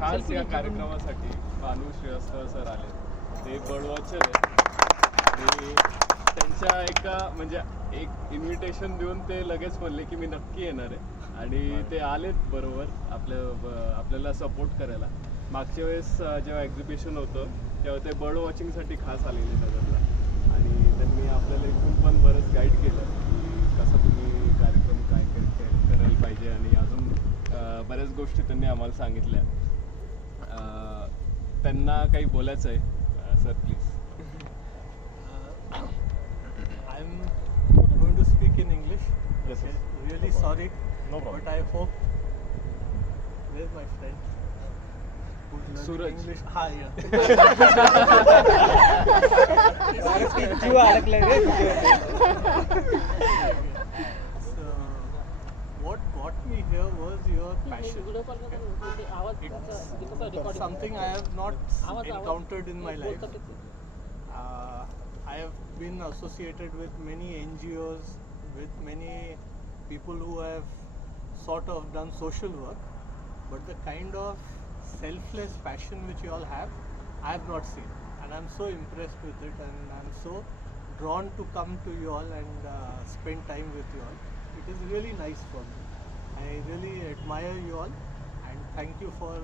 खास या कार्यक्रमासाठी भानू श्रीवास्तव सर आले. ते बर्ड वॉचर आहे आणि त्यांच्या एका म्हणजे एक इन्व्हिटेशन देऊन ते लगेच म्हणले की मी नक्की येणार आहे आणि ते आलेत बरोबर आपल्याला सपोर्ट करायला. मागच्या वेळेस जेव्हा एक्झिबिशन होतं तेव्हा ते बर्ड वॉचिंगसाठी खास आलेले नगरला आणि त्यांनी आपल्याला इथून पण बरंच गाईड केलं की कसं तुम्ही कार्यक्रम काय करायला पाहिजे आणि अजून बऱ्याच गोष्टी त्यांनी आम्हाला सांगितल्या. त्यांना काही बोलायचं आहे sir please. I'm going to speak in English. Yes, Okay. yes. Really No sorry, No problem. but I hope. Where's my friend? Who's learning Suraj. English? Ha, yeah. So, what got me here was your passion. It's something I have not encountered in my life. I have been associated with many NGOs, with many people who have sort of done social work, but the kind of selfless passion which you all have, I have not seen, and I'm so impressed with it, and I'm so drawn to come to you all and spend time with you all. It is really nice for me. I really admire you all, and thank you for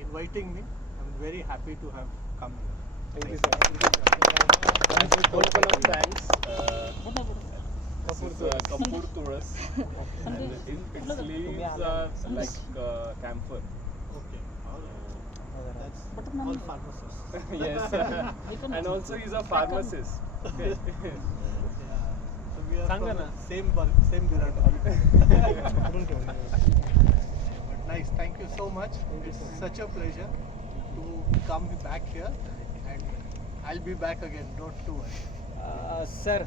inviting me. I'm very happy to have come here. Thank you, sir. As a token of thanks, this is Kapoor Turas, and its leaves are like camphor. Okay. That's all pharmacists. Yes, and also he's a pharmacist. Okay. Yeah. So we are Sangha from na. same Virat. But nice. Thank you so much. It's such a pleasure to come back here, and I'll be back again. Don't worry. Sir